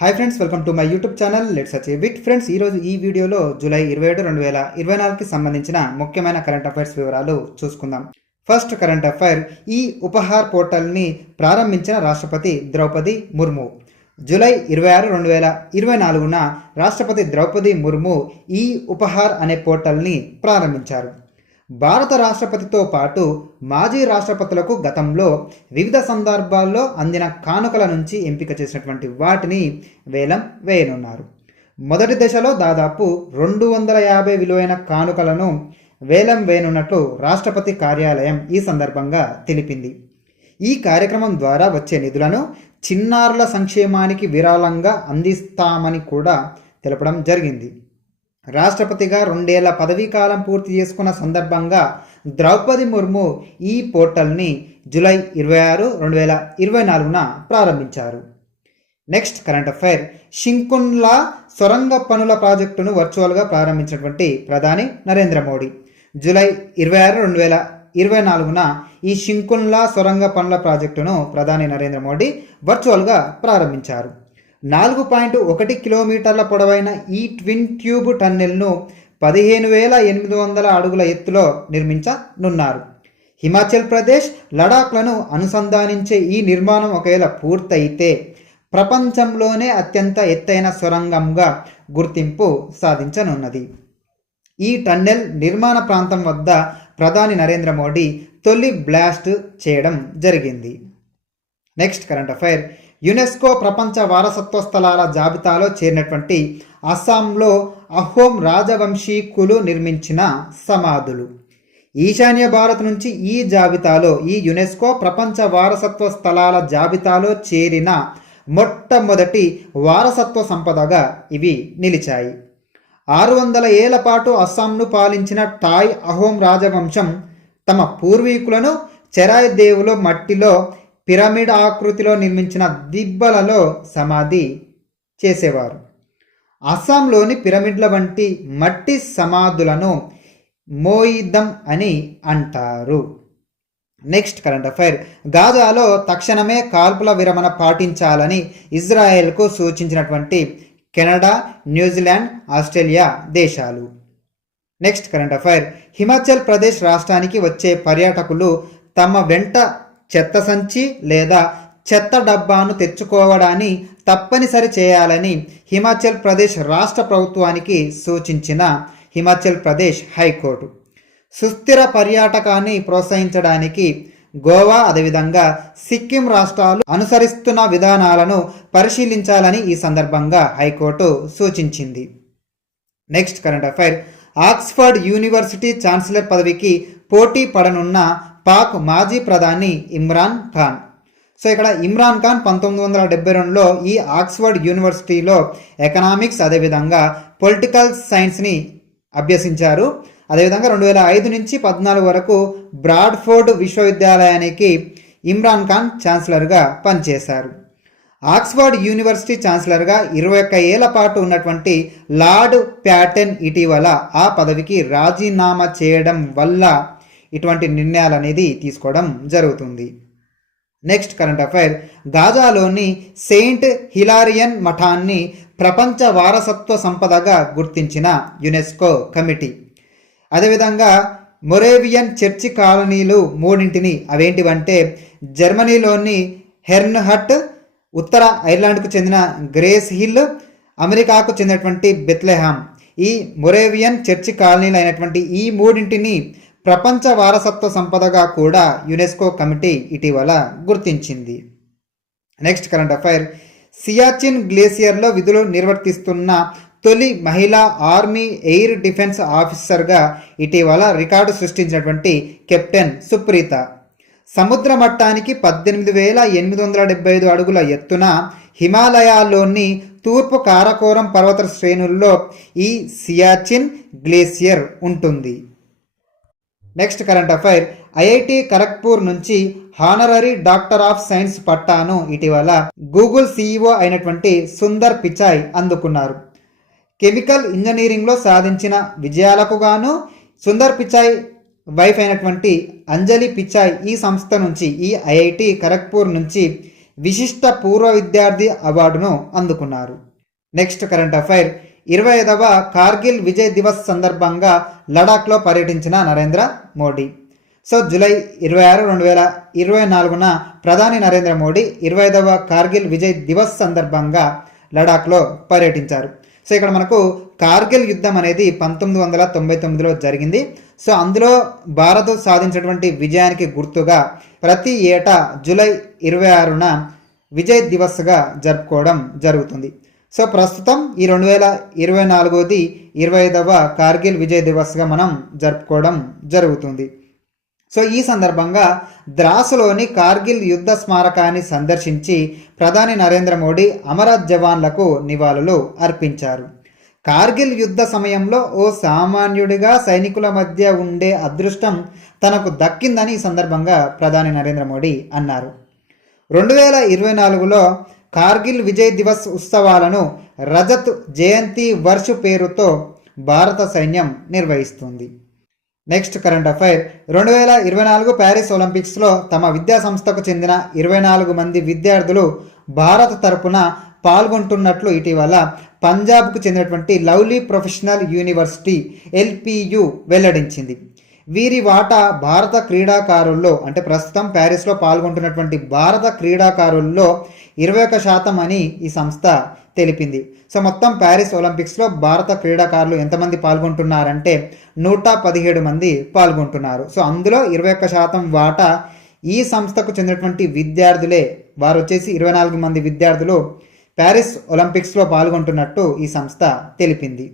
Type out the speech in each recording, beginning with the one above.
Hi friends, welcome to my YouTube channel let's achieve it. Friends, ఈరోజు ఈ వీడియోలో July 27, 2024కి సంబంధించిన ముఖ్యమైన కరెంట్ అఫైర్స్ వివరాలు చూసుకుందాం. ఫస్ట్ కరెంట్ అఫైర్, ఈ ఉపహార్ పోర్టల్ని ప్రారంభించిన రాష్ట్రపతి ద్రౌపది ముర్ము. జూలై 26, 2024న రాష్ట్రపతి ద్రౌపది ముర్ము ఈ ఉపహార్ అనే పోర్టల్ని ప్రారంభించారు. భారత రాష్ట్రపతితో పాటు మాజీ రాష్ట్రపతులకు గతంలో వివిధ సందర్భాల్లో అందిన కానుకల నుంచి ఎంపిక చేసినటువంటి వాటిని వేలం వేయనున్నారు. మొదటి దశలో దాదాపు 250 విలువైన కానుకలను వేలం వేయనున్నట్లు రాష్ట్రపతి కార్యాలయం ఈ సందర్భంగా తెలిపింది. ఈ కార్యక్రమం ద్వారా వచ్చే నిధులను చిన్నారుల సంక్షేమానికి విరాళంగా అందిస్తామని కూడా తెలపడం జరిగింది. రాష్ట్రపతిగా 2 ఏళ్ల పదవీకాలం పూర్తి చేసుకున్న సందర్భంగా ద్రౌపది ముర్ము ఈ పోర్టల్ని జూలై 26, 2024న ప్రారంభించారు. నెక్స్ట్ కరెంట్ అఫైర్, షింకున్లా సొరంగ పనుల ప్రాజెక్టును వర్చువల్గా ప్రారంభించినటువంటి ప్రధాని నరేంద్ర మోడీ. జూలై 26, 2024న ఈ షింకున్లా సొరంగ పనుల ప్రాజెక్టును ప్రధాని నరేంద్ర మోడీ వర్చువల్గా ప్రారంభించారు. 4.1 కిలోమీటర్ల పొడవైన ఈ ట్విన్ ట్యూబ్ టన్నెల్ను 15,800 అడుగుల ఎత్తులో నిర్మించనున్నారు. హిమాచల్ ప్రదేశ్, లడాఖ్లను అనుసంధానించే ఈ నిర్మాణం ఒకవేళ పూర్తయితే ప్రపంచంలోనే అత్యంత ఎత్తైన సొరంగంగా గుర్తింపు సాధించనున్నది. ఈ టన్నెల్ నిర్మాణ ప్రాంతం వద్ద ప్రధాని నరేంద్ర మోడీ తొలి బ్లాస్ట్ చేయడం జరిగింది. నెక్స్ట్ కరెంట్ అఫైర్, యునెస్కో ప్రపంచ వారసత్వ స్థలాల జాబితాలో చేరినటువంటి అస్సాంలో అహోం రాజవంశీకులు నిర్మించిన సమాధులు. ఈశాన్య భారత్ నుంచి ఈ యునెస్కో ప్రపంచ వారసత్వ స్థలాల జాబితాలో చేరిన మొట్టమొదటి వారసత్వ సంపదగా ఇవి నిలిచాయి. 600 ఏళ్ల పాటు అస్సాంను పాలించిన టాయ్ అహోం రాజవంశం తమ పూర్వీకులను చెరాయ్ దేవులో మట్టిలో పిరమిడ్ ఆకృతిలో నిర్మించిన దిబ్బలలో సమాధి చేసేవారు. అస్సాంలోని పిరమిడ్ల వంటి మట్టి సమాధులను మోయిదం అని అంటారు. నెక్స్ట్ కరెంట్ అఫైర్, గాజాలో తక్షణమే కాల్పుల విరమణ పాటించాలని ఇజ్రాయెల్కు సూచించినటువంటి కెనడా, న్యూజిలాండ్, ఆస్ట్రేలియా దేశాలు. Next current affair, Himachal Pradesh రాష్ట్రానికి వచ్చే పర్యాటకులు తమ వెంట చెత్త సంచి లేదా చెత్త డబ్బాను తెచ్చుకోవడాన్ని తప్పనిసరి చేయాలని హిమాచల్ ప్రదేశ్ రాష్ట్ర ప్రభుత్వానికి సూచించిన హిమాచల్ ప్రదేశ్ హైకోర్టు. సుస్థిర పర్యాటకాన్ని ప్రోత్సహించడానికి గోవా అదేవిధంగా సిక్కిం రాష్ట్రాలు అనుసరిస్తున్న విధానాలను పరిశీలించాలని ఈ సందర్భంగా హైకోర్టు సూచించింది. Next current affair, Oxford university chancellor పదవికి పోటీ పడనున్న పాక్ మాజీ ప్రధాని ఇమ్రాన్ ఖాన్. సో ఇక్కడ ఇమ్రాన్ ఖాన్ 1972లో ఈ ఆక్స్ఫర్డ్ యూనివర్సిటీలో ఎకనామిక్స్ అదేవిధంగా పొలిటికల్ సైన్స్ని అభ్యసించారు. అదేవిధంగా 2005 నుంచి 2014 వరకు బ్రాడ్ఫోర్డ్ విశ్వవిద్యాలయానికి ఇమ్రాన్ ఖాన్ ఛాన్సలర్గా పనిచేశారు. ఆక్స్ఫర్డ్ యూనివర్సిటీ ఛాన్సలర్గా 21 ఏళ్ల పాటు ఉన్నటువంటి లార్డ్ ప్యాటెన్ ఇటీవల ఆ పదవికి రాజీనామా చేయడం వల్ల ఇటువంటి నిర్ణయాలు అనేది తీసుకోవడం జరుగుతుంది. నెక్స్ట్ కరెంట్ అఫైర్, గాజాలోని సెయింట్ హిలారియన్ మఠాన్ని ప్రపంచ వారసత్వ సంపదగా గుర్తించిన యునెస్కో కమిటీ. అదేవిధంగా మొరేవియన్ చర్చి కాలనీలు 3 అవేంటివంటే జర్మనీలోని హెర్న్హట్, ఉత్తర ఐర్లాండ్కు చెందిన గ్రేస్ హిల్, అమెరికాకు చెందినటువంటి బెత్లెహామ్. ఈ మొరేవియన్ చర్చి కాలనీలు అయినటువంటి ఈ 3 ప్రపంచ వారసత్వ సంపదగా కూడా యునెస్కో కమిటీ ఇటీవల గుర్తించింది. నెక్స్ట్ కరెంట్ అఫైర్, సియాచిన్ గ్లేసియర్లో విధులు నిర్వర్తిస్తున్న తొలి మహిళా ఆర్మీ ఎయిర్ డిఫెన్స్ ఆఫీసర్గా ఇటీవల రికార్డు సృష్టించినటువంటి కెప్టెన్ సుప్రీత. సముద్ర మట్టానికి 18,875 అడుగుల ఎత్తున హిమాలయాల్లోని తూర్పు కారకోరం పర్వత శ్రేణుల్లో ఈ సియాచిన్ గ్లేసియర్ ఉంటుంది. Next current affair, IIT Kharagpur నుంచి హానరరీ డాక్టర్ ఆఫ్ సైన్స్ పట్టాను ఇటీవల గూగుల్ సీఈఓ అయినటువంటి సుందర్ పిచాయ్ అందుకున్నారు. కెమికల్ ఇంజనీరింగ్లో సాధించిన విజయాలకు గాను సుందర్ పిచాయ్ వైఫ్ అయినటువంటి అంజలి పిచాయ్ ఈ సంస్థ నుంచి, ఈ ఐఐటి ఖరగ్పూర్ నుంచి విశిష్ట పూర్వ విద్యార్థి అవార్డును అందుకున్నారు. నెక్స్ట్ కరెంట్ అఫైర్ 25వ కార్గిల్ విజయ్ దివస్ సందర్భంగా లడాఖ్లో పర్యటించిన నరేంద్ర మోడీ. సో జూలై 26, 2024న ప్రధాని నరేంద్ర మోడీ 25వ కార్గిల్ విజయ్ దివస్ సందర్భంగా లడాఖ్లో పర్యటించారు. సో ఇక్కడ మనకు కార్గిల్ యుద్ధం అనేది 1999లో జరిగింది. సో అందులో భారత్ సాధించినటువంటి విజయానికి గుర్తుగా ప్రతి ఏటా జూలై 26న విజయ్ దివస్గా జరుపుకోవడం జరుగుతుంది. సో ప్రస్తుతం ఈ 2024ది 25వ కార్గిల్ విజయ్ దివస్గా మనం జరుపుకోవడం జరుగుతుంది. సో ఈ సందర్భంగా ద్రాసులోని కార్గిల్ యుద్ధ స్మారకాన్ని సందర్శించి ప్రధాని నరేంద్ర మోడీ అమర జవాన్లకు నివాళులు అర్పించారు. కార్గిల్ యుద్ధ సమయంలో ఓ సామాన్యుడిగా సైనికుల మధ్య ఉండే అదృష్టం తనకు దక్కిందని ఈ సందర్భంగా ప్రధాని నరేంద్ర మోడీ అన్నారు. 2024లో కార్గిల్ విజయ్ దివస్ ఉత్సవాలను రజత్ జయంతి వర్ష్ పేరుతో భారత సైన్యం నిర్వహిస్తుంది. నెక్స్ట్ కరెంట్ అఫైర్ 2024 ప్యారిస్ ఒలింపిక్స్లో తమ విద్యా సంస్థకు చెందిన 24 మంది విద్యార్థులు భారత్ తరపున పాల్గొంటున్నట్లు ఇటీవల పంజాబ్కు చెందినటువంటి లవ్లీ ప్రొఫెషనల్ యూనివర్సిటీ LPU వెల్లడించింది. వీరి వాటా భారత క్రీడాకారుల్లో అంటే ప్రస్తుతం ప్యారిస్లో పాల్గొంటున్నటువంటి భారత క్రీడాకారుల్లో 21% అని ఈ సంస్థ తెలిపింది. సో మొత్తం ప్యారిస్ ఒలింపిక్స్లో భారత క్రీడాకారులు ఎంతమంది పాల్గొంటున్నారంటే 117 మంది పాల్గొంటున్నారు. సో అందులో 21% వాటా ఈ సంస్థకు చెందినటువంటి విద్యార్థులే. వారు వచ్చేసి 24 మంది విద్యార్థులు ప్యారిస్ ఒలింపిక్స్లో పాల్గొంటున్నట్టు ఈ సంస్థ తెలిపింది.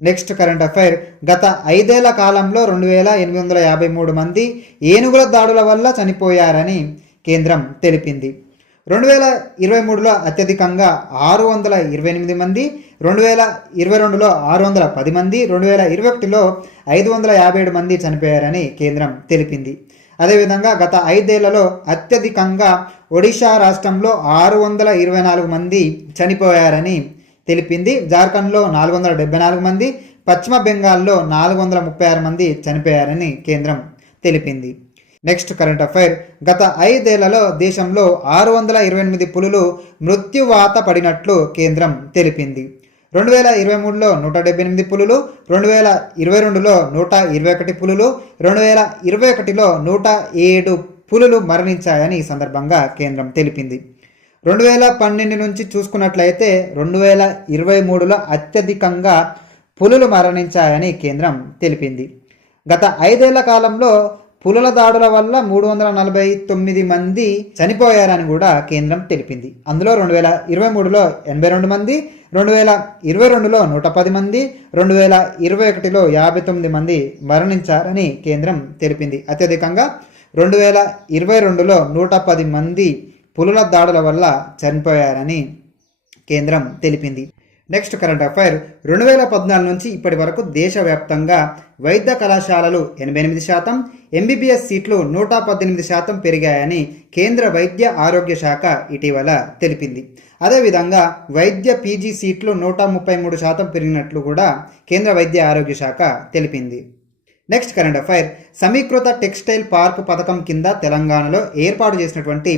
నెక్స్ట్ కరెంట్ అఫైర్ గత 5 ఏళ్ల కాలంలో 2853 మంది ఏనుగుల దాడుల వల్ల చనిపోయారని కేంద్రం తెలిపింది. 2023లో అత్యధికంగా 628 మంది, 2022లో 610 మంది, 2021లో 557 మంది చనిపోయారని కేంద్రం తెలిపింది. అదేవిధంగా గత 5 ఏళ్లలో అత్యధికంగా ఒడిషా రాష్ట్రంలో 624 మంది చనిపోయారని తెలిపింది. జార్ఖండ్లో 474 మంది, పశ్చిమ బెంగాల్లో 436 మంది చనిపోయారని కేంద్రం తెలిపింది. నెక్స్ట్ కరెంట్ అఫైర్ గత 5 ఏళ్లలో దేశంలో 628 పులులు మృత్యువాత పడినట్లు కేంద్రం తెలిపింది. 2023లో 178 పులులు, 2022లో 121 పులులు, 2021లో 107 పులులు మరణించాయని ఈ సందర్భంగా కేంద్రం తెలిపింది. 2012 నుంచి చూసుకున్నట్లయితే 2023లో అత్యధికంగా పులులు మరణించాయని కేంద్రం తెలిపింది. గత 5 ఏళ్ల కాలంలో పులుల దాడుల వల్ల 349 మంది చనిపోయారని కూడా కేంద్రం తెలిపింది. అందులో 2023లో 82 మంది, 2022లో 110 మంది, 2021లో 59 మంది మరణించారని కేంద్రం తెలిపింది. అత్యధికంగా 2022లో 110 మంది పులుల దాడుల వల్ల చనిపోయారని కేంద్రం తెలిపింది. నెక్స్ట్ కరెంట్ అఫైర్ 2014 నుంచి ఇప్పటి వరకు దేశవ్యాప్తంగా వైద్య కళాశాలలు 88%, MBBS సీట్లు 118% పెరిగాయని కేంద్ర వైద్య ఆరోగ్య శాఖ ఇటీవల తెలిపింది. అదేవిధంగా వైద్య PG సీట్లు 133% పెరిగినట్లు కూడా కేంద్ర వైద్య ఆరోగ్య శాఖ తెలిపింది. నెక్స్ట్ కరెంట్ అఫైర్ సమీకృత టెక్స్టైల్ పార్క్ పథకం కింద తెలంగాణలో ఏర్పాటు చేసినటువంటి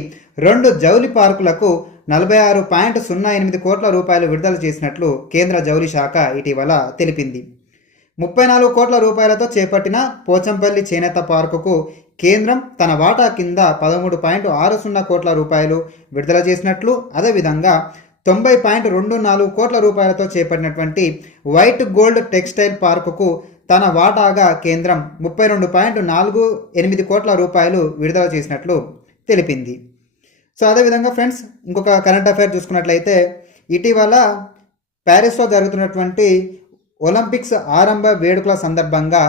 2 జౌలి పార్కులకు 46.08 కోట్ల రూపాయలు విడుదల చేసినట్లు కేంద్ర జౌలి శాఖ ఇటీవల తెలిపింది. 34 కోట్ల రూపాయలతో చేపట్టిన పోచంపల్లి చేనేత పార్కుకు కేంద్రం తన వాటా కింద 13.60 కోట్ల రూపాయలు విడుదల చేసినట్లు, అదేవిధంగా 90.24 కోట్ల రూపాయలతో చేపట్టినటువంటి వైట్ గోల్డ్ టెక్స్టైల్ పార్కుకు తన వాటాగా కేంద్రం 32.48 కోట్ల రూపాయలు విడుదల చేసినట్లు తెలిపింది. సో అదేవిధంగా ఫ్రెండ్స్ ఇంకొక కరెంట్ అఫైర్ చూసుకున్నట్లయితే ఇటీవల ప్యారిస్లో జరుగుతున్నటువంటి ఒలింపిక్స్ ఆరంభ వేడుకల సందర్భంగా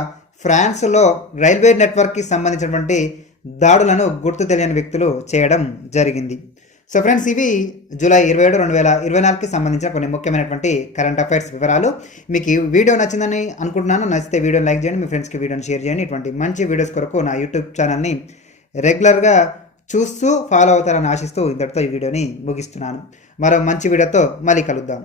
ఫ్రాన్స్లో రైల్వే నెట్వర్క్కి సంబంధించినటువంటి దాడులను గుర్తు తెలియని వ్యక్తులు చేయడం జరిగింది. సో ఫ్రెండ్స్ ఇవి జూలై 27, 2024కి సంబంధించిన కొన్ని ముఖ్యమైనటువంటి కరెంట్ అఫైర్స్ వివరాలు. మీకు ఈ వీడియో నచ్చిందని అనుకుంటున్నాను. నచ్చితే వీడియోని లైక్ చేయండి, మీ ఫ్రెండ్స్కి వీడియోని షేర్ చేయండి. ఇటువంటి మంచి వీడియోస్ కొరకు నా యూట్యూబ్ ఛానల్ని రెగ్యులర్గా చూస్తూ ఫాలో అవుతారని ఆశిస్తూ ఇంతటితో ఈ వీడియోని ముగిస్తున్నాను. మరో మంచి వీడియోతో మళ్ళీ కలుద్దాం.